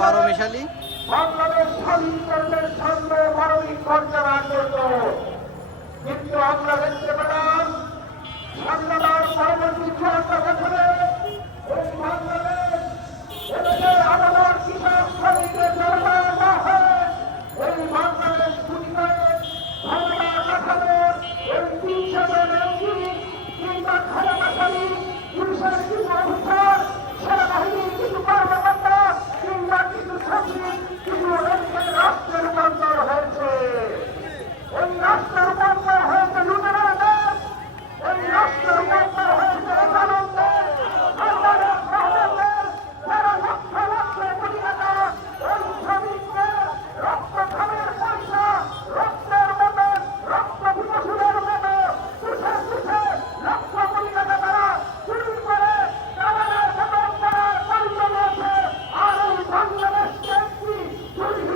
12 মিশালি বাংলাদেশ স্বাধীনতার সামনে মানবিক ঘটনা করত, কিন্তু আমরা দেখতে পেলাম স্বাধীনতার পরবর্তী ৭৪ বছরে এই বাংলাদেশ